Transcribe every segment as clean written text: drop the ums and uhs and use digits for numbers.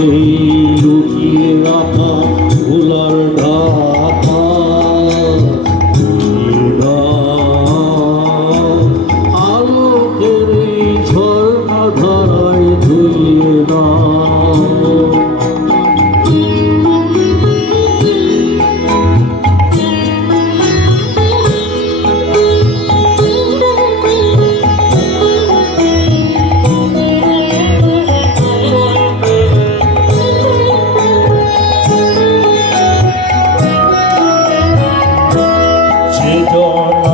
এই লুকিয়ে রাখা ফুলার ঢাকা আলোকের এই ঝর্ণা ধারায় ধুয়ে দাও।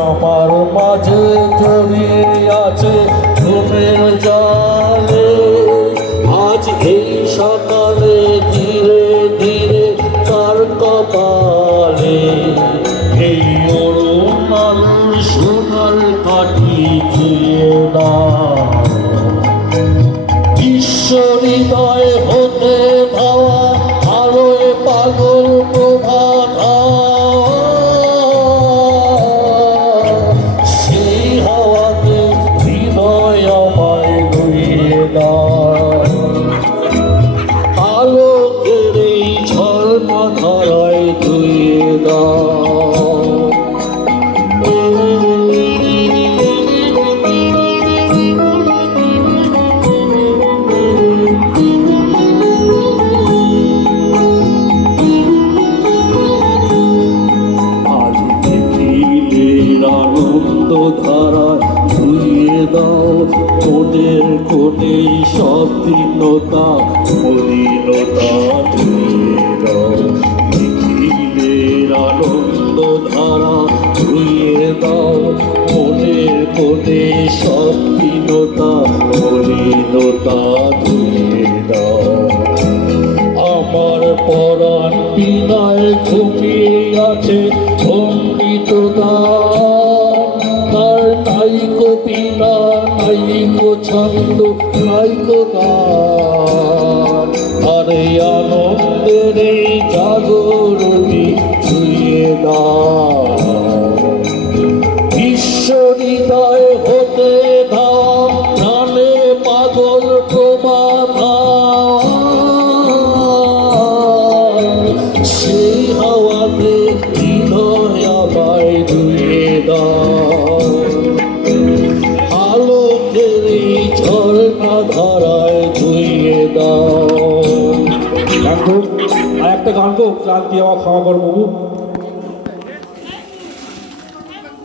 আমার মাঝে জড়িয়ে আছে ঘুমের জালে, আজ এই সকালে ধীরে ধীরে তার কপালে এই অরুণ আলোর সোনার কাঠি ছুঁয়ে দাও। বিশ্ব হৃদয় হতে ধাওয়া আলোয় পাগল প্রভাত আলোকের এই ঝর্ণা ধারায় ধুয়ে দাও। আজ দেখিলে আনন্দ ধারায় ধুয়ে দাও কোণের কোণে সব দীনতা মলিনতা ধুয়ে দাও। দেখিলে আনন্দ ধারা ধুয়ে দাও কোণের কোণে সব দীনতা মলিনতা ধুয়ে দাও। আমার পরাণ বিনায় ঘুমিয়ে আছে অমৃত দান, তার নাইকো বিনা নাইকো ছন্দ নাইকো গান, আর এই আনন্দের এই জাগরণী ছুঁয়ে দাও। বিশ্ব হৃদয় হতে দাও প্রাণে পাগল প্রভাত সেই হাওয়াতে হৃদয় আমায় ধুয়ে দাও। আলোকের এই ঝর্ণা ধারায় ধুয়ে দাও। আর একটা গান গো, ক্লান্তি আমার ক্ষমা করো বাবু।